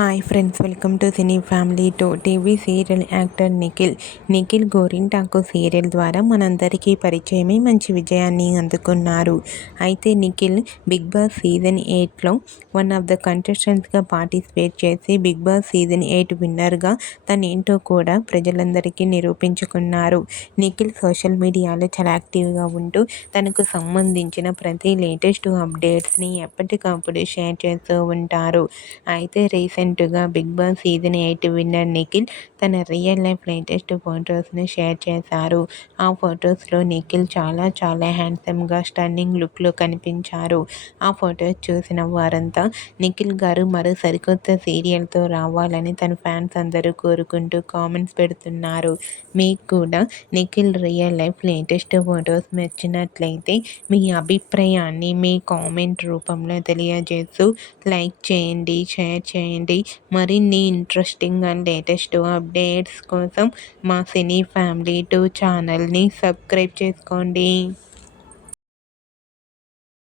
Hi friends, welcome to cine family too. TV serial actor Nikhil Gorintaku serial ద్వారా మనందరికీ పరిచయమై మంచి విజయాన్ని అందుకున్నారు. అయితే నిఖిల్ బిగ్ బాస్ సీజన్ 8లో వన్ ఆఫ్ ద కంటెస్టెంట్స్గా పార్టిసిపేట్ చేసి బిగ్ బాస్ సీజన్ 8 విన్నర్గా తనేంటో కూడా ప్రజలందరికీ నిరూపించుకున్నారు. నిఖిల్ సోషల్ మీడియాలో చాలా యాక్టివ్గా ఉంటూ తనకు సంబంధించిన ప్రతి లేటెస్ట్ అప్డేట్స్ని ఎప్పటికప్పుడు షేర్ చేస్తూ ఉంటారు. అయితే రీసెంట్గా big boss season 8 winner Nikhil తన రియల్ లైఫ్ లేటెస్ట్ ఫొటోస్ని షేర్ చేశారు. ఆ ఫొటోస్లో నిఖిల్ చాలా హ్యాండ్సమ్గా స్టన్నింగ్ లుక్లో కనిపించారు. ఆ ఫొటోస్ చూసిన వారంతా నిఖిల్ గారు మరో సరికొత్త సీరియల్తో రావాలని తన ఫ్యాన్స్ అందరూ కోరుకుంటూ కామెంట్స్ పెడుతున్నారు. మీకు కూడా Nikhil real life latest photos నచ్చినట్లయితే మీ అభిప్రాయాన్ని మీ కామెంట్ రూపంలో తెలియజేస్తూ లైక్ చేయండి, షేర్ చేయండి. మరిన్ని ఇంట్రెస్టింగ్ అండ్ లేటెస్ట్ అప్డేట్స్ కోసం మా సినీ ఫ్యామిలీ 2 ఛానల్ని సబ్స్క్రైబ్ చేసుకోండి.